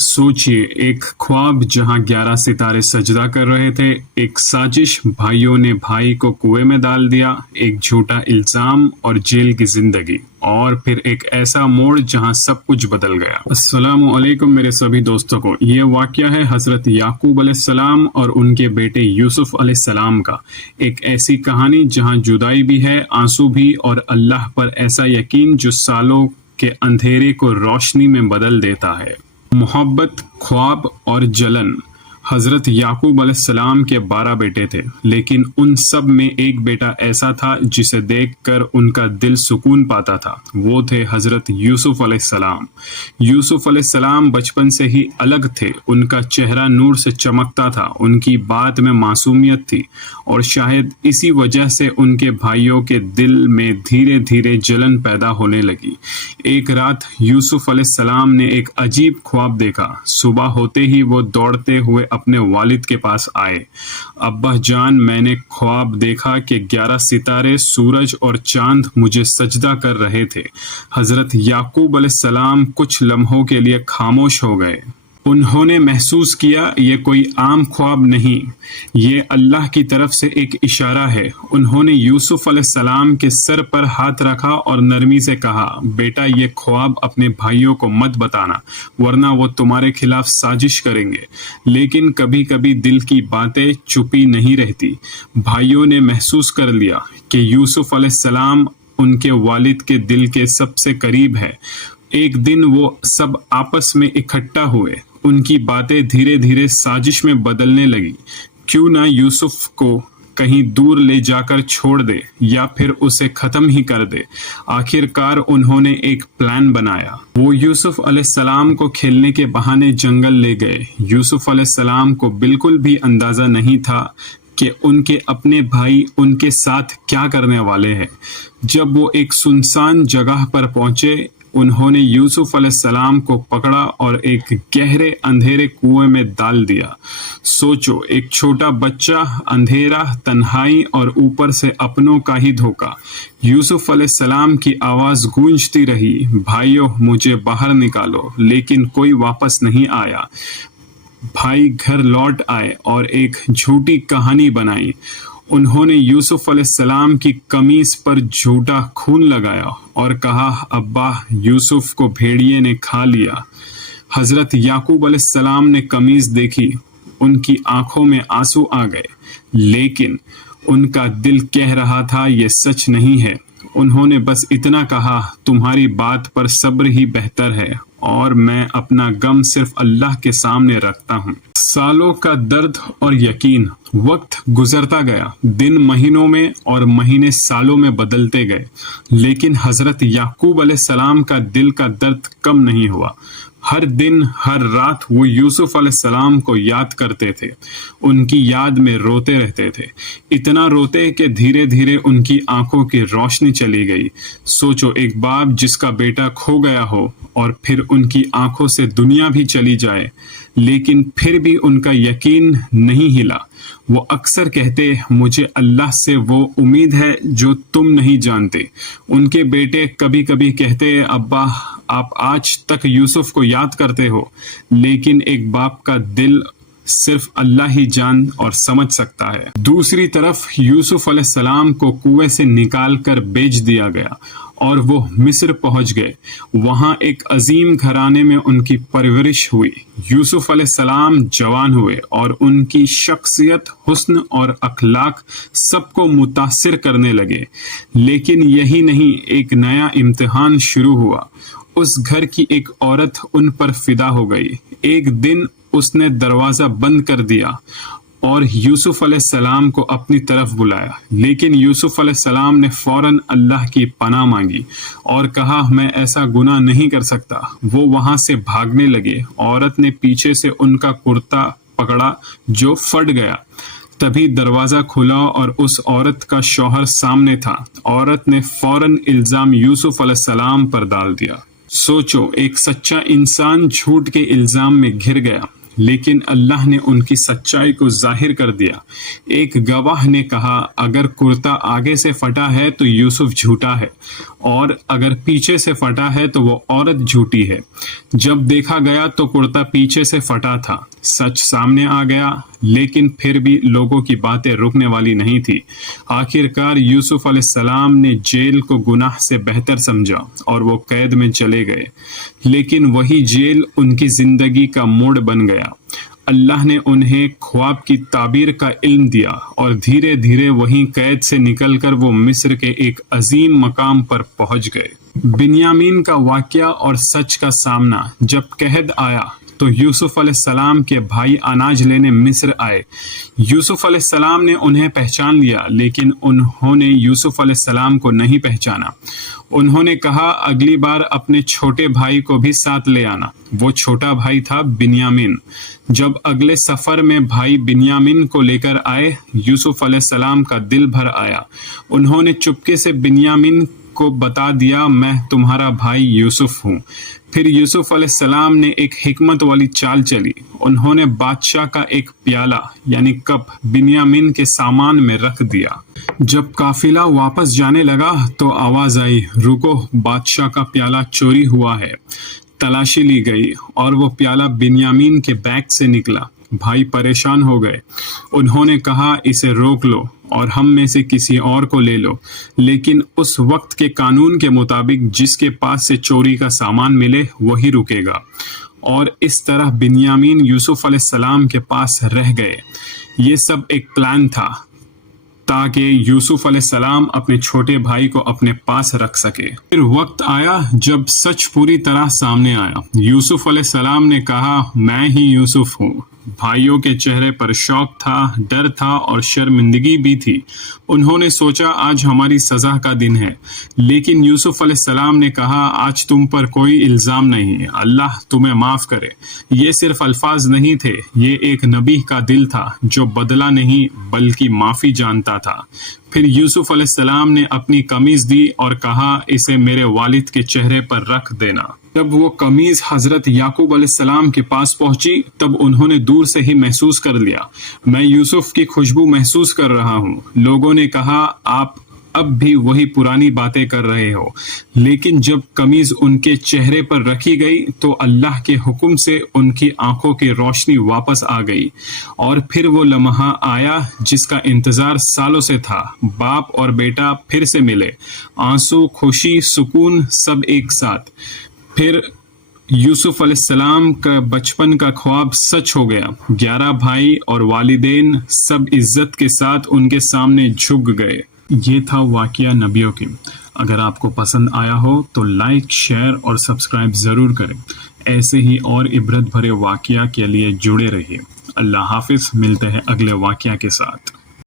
सोचिए, एक ख्वाब जहां 11 सितारे सजदा कर रहे थे, एक साजिश भाइयों ने भाई को कुएं में डाल दिया, एक झूठा इल्जाम और जेल की जिंदगी, और फिर एक ऐसा मोड़ जहां सब कुछ बदल गया। अस्सलामु अलैकुम मेरे सभी दोस्तों को। ये वाकया है हजरत याकूब अलैहिस्सलाम और उनके बेटे यूसुफ अलैहिस्सलाम का। एक ऐसी कहानी जहां जुदाई भी है, आंसू भी, और अल्लाह पर ऐसा यकीन जो सालों के अंधेरे को रोशनी में बदल देता है। मोहब्बत, ख्वाब और जलन। हजरत याकूब अलैहिस्सलाम के 12 बेटे थे, लेकिन उन सब में एक बेटा ऐसा था जिसे देखकर उनका दिल सुकून पाता था। वो थे हजरत यूसुफ अलैहिस्सलाम। यूसुफ अलैहिस्सलाम बचपन से ही अलग थे। उनका चेहरा नूर से चमकता था, उनकी बात में मासूमियत थी, और शायद इसी वजह से उनके भाइयों के दिल में धीरे धीरे जलन पैदा होने लगी। एक रात यूसुफ अलैहिस्सलाम ने एक अजीब ख्वाब देखा। सुबह होते ही वो दौड़ते हुए अपने वालिद के पास आए। अब्बा जान, मैंने ख्वाब देखा कि 11 सितारे, सूरज और चांद मुझे सजदा कर रहे थे। हजरत याकूब अलैहिस्सलाम कुछ लम्हों के लिए खामोश हो गए। उन्होंने महसूस किया ये कोई आम ख्वाब नहीं, ये अल्लाह की तरफ से एक इशारा है। उन्होंने यूसुफ अलैहिस्सलाम के सर पर हाथ रखा और नरमी से कहा, बेटा, ये ख्वाब अपने भाइयों को मत बताना, वरना वो तुम्हारे खिलाफ साजिश करेंगे। लेकिन कभी कभी दिल की बातें चुपी नहीं रहती। भाइयों ने महसूस कर लिया कि यूसुफ अलैहिस्सलाम उनके वालिद के दिल के सबसे करीब है। एक दिन वो सब आपस में इकट्ठा हुए। उनकी बातें धीरे धीरे साजिश में बदलने लगी। क्यों ना यूसुफ को कहीं दूर ले जाकर छोड़ दे, या फिर उसे खत्म ही कर दे। आखिरकार उन्होंने एक प्लान बनाया। वो यूसुफ अलैहिस्सलाम को खेलने के बहाने जंगल ले गए। यूसुफ अलैहिस्सलाम को बिल्कुल भी अंदाजा नहीं था कि उनके अपने भाई उनके साथ क्या करने वाले हैं। जब वो एक सुनसान जगह पर पहुंचे, उन्होंने यूसुफ अलैहिस्सलाम को पकड़ा और एक गहरे अंधेरे कुएं में डाल दिया। सोचो, एक छोटा बच्चा, अंधेरा, तन्हाई और ऊपर से अपनों का ही धोखा। यूसुफ अलैहिस्सलाम की आवाज गूंजती रही, भाइयों, मुझे बाहर निकालो, लेकिन कोई वापस नहीं आया। भाई घर लौट आए और एक झूठी कहानी बनाई। उन्होंने यूसुफ अलैहिस्सलाम की कमीज पर झूठा खून लगाया और कहा, अब्बा, यूसुफ को भेड़िए ने खा लिया। हजरत याकूब अलैहिस्सलाम ने कमीज देखी। उनकी आंखों में आंसू आ गए, लेकिन उनका दिल कह रहा था ये सच नहीं है। उन्होंने बस इतना कहा, तुम्हारी बात पर सब्र ही बेहतर है, और मैं अपना गम सिर्फ अल्लाह के सामने रखता हूँ। सालों का दर्द और यकीन। वक्त गुजरता गया, दिन महीनों में और महीने सालों में बदलते गए, लेकिन हजरत याकूब अलैहिस्सलाम का दिल का दर्द कम नहीं हुआ। हर दिन, हर रात वो यूसुफ अलैहिस्सलाम को याद करते थे। उनकी याद में रोते रहते थे, इतना रोते कि धीरे धीरे उनकी आंखों की रोशनी चली गई। सोचो, एक बाप जिसका बेटा खो गया हो और फिर उनकी आंखों से दुनिया भी चली जाए, लेकिन फिर भी उनका यकीन नहीं हिला। वो अक्सर कहते, मुझे अल्लाह से वो उम्मीद है जो तुम नहीं जानते। उनके बेटे कभी कभी कहते, अब्बा, आप आज तक यूसुफ को याद करते हो, लेकिन एक बाप का दिल सिर्फ अल्लाह ही जान और समझ सकता है। दूसरी तरफ यूसुफ अलैहिस्सलाम को कुएं से निकाल कर बेच दिया गया और वो मिस्र पहुंच गए। वहां एक अजीम घराने में उनकी परवरिश हुई। यूसुफ अलैहिस्सलाम जवान हुए और उनकी शख्सियत, हुस्न और अखलाक सबको मुतासिर करने लगे। लेकिन यही नहीं, एक नया इम्तिहान शुरू हुआ। उस घर की एक औरत उन पर फिदा हो गई। एक दिन उसने दरवाजा बंद कर दिया और यूसुफ अलैहिस्सलाम को अपनी तरफ बुलाया, लेकिन यूसुफ अलैहिस्सलाम ने फौरन अल्लाह की पनाह मांगी और कहा, मैं ऐसा गुनाह नहीं कर सकता। वो वहां से भागने लगे। औरत ने पीछे से उनका कुर्ता पकड़ा जो फट गया। तभी दरवाजा खुला और उस औरत का शौहर सामने था। औरत ने फौरन इल्जाम यूसुफ अलैहिस्सलाम पर डाल दिया। सोचो, एक सच्चा इंसान झूठ के इल्जाम में घिर गया। लेकिन अल्लाह ने उनकी सच्चाई को जाहिर कर दिया। एक गवाह ने कहा, अगर कुर्ता आगे से फटा है तो यूसुफ झूठा है, और अगर पीछे से फटा है तो वो औरत झूठी है। जब देखा गया तो कुर्ता पीछे से फटा था। सच सामने आ गया, लेकिन फिर भी लोगों की बातें रुकने वाली नहीं थी। आखिरकार यूसुफ अलैहिस्सलाम ने जेल को गुनाह से बेहतर समझा और वो कैद में चले गए, लेकिन वही जेल उनकी जिंदगी का मोड़ बन गया। अल्लाह ने उन्हें ख्वाब की ताबीर का इल्म दिया और धीरे धीरे वहीं कैद से निकलकर वो मिस्र के एक अजीम मकाम पर पहुंच गए। बिन्यामीन का वाकया और सच का सामना। जब कहद आया तो यूसुफ अलैहिस्सलाम के भाई अनाज लेने मिस्र आए। यूसुफ अलैहिस्सलाम ने उन्हें पहचान लिया, लेकिन उन्होंने यूसुफ अलैहिस्सलाम को नहीं पहचाना। उन्होंने कहा, अगली बार अपने छोटे भाई को भी साथ ले आना। वो छोटा भाई था बिन्यामीन। जब अगले सफर में भाई बिन्यामीन को लेकर आए, यूसुफ अलैहिस्सलाम का दिल भर आया। उन्होंने चुपके से बिन्यामीन को बता दिया, मैं तुम्हारा भाई यूसुफ हूँ। फिर यूसुफ अलैहिस्सलाम ने एक हिकमत वाली चाल चली। उन्होंने बादशाह का एक प्याला यानी कप बिन्यामीन के सामान में रख दिया। जब काफिला वापस जाने लगा तो आवाज आई, रुको, बादशाह का प्याला चोरी हुआ है। तलाशी ली गई और वो प्याला बिन्यामीन के बैग से निकला। भाई परेशान हो गए। उन्होंने कहा, इसे रोक लो और हम में से किसी और को ले लो, लेकिन उस वक्त के कानून के मुताबिक जिसके पास से चोरी का सामान मिले वही रुकेगा। और इस तरह बिन्यामीन यूसुफ अलैहिस्सलाम के पास रह गए। ये सब एक प्लान था ताकि यूसुफ अलैहिस्सलाम अपने छोटे भाई को अपने पास रख सके। फिर वक्त आया जब सच पूरी तरह सामने आया। यूसुफ अलैहिस्सलाम ने कहा, मैं ही यूसुफ हूँ। भाइयों के चेहरे पर शौक था, डर था और शर्मिंदगी भी थी। उन्होंने सोचा आज हमारी सजा का दिन है, लेकिन यूसुफ अलैहिस्सलाम ने कहा, आज तुम पर कोई इल्जाम नहीं है, अल्लाह तुम्हें माफ करे। ये सिर्फ अल्फाज नहीं थे, ये एक नबी का दिल था जो बदला नहीं बल्कि माफी जानता था। फिर यूसुफ अलैहिस्सलाम ने अपनी कमीज दी और कहा, इसे मेरे वालिद के चेहरे पर रख देना। जब वो कमीज हजरत याकूब अलैहिस्सलाम के पास पहुंची तब उन्होंने दूर से ही महसूस कर लिया, मैं यूसुफ की खुशबू महसूस कर रहा हूँ। लोगों ने कहा, आप अब भी वही पुरानी बातें कर रहे हो। लेकिन जब कमीज उनके चेहरे पर रखी गई तो अल्लाह के हुक्म से उनकी आंखों की रोशनी वापस आ गई और फिर वो लम्हा आया जिसका इंतजार सालों से था। बाप और बेटा फिर से मिले, आंसू, खुशी, सुकून सब एक साथ। फिर यूसुफ अलैहिस्सलाम का बचपन का ख्वाब सच हो गया। 11 भाई और वालिदैन सब इज्जत के साथ उनके सामने झुक गए। ये था वाकया नबियों की। अगर आपको पसंद आया हो तो लाइक, शेयर और सब्सक्राइब ज़रूर करें। ऐसे ही और इबरत भरे वाकया के लिए जुड़े रहिए। अल्लाह हाफिज़। मिलते हैं अगले वाकया के साथ।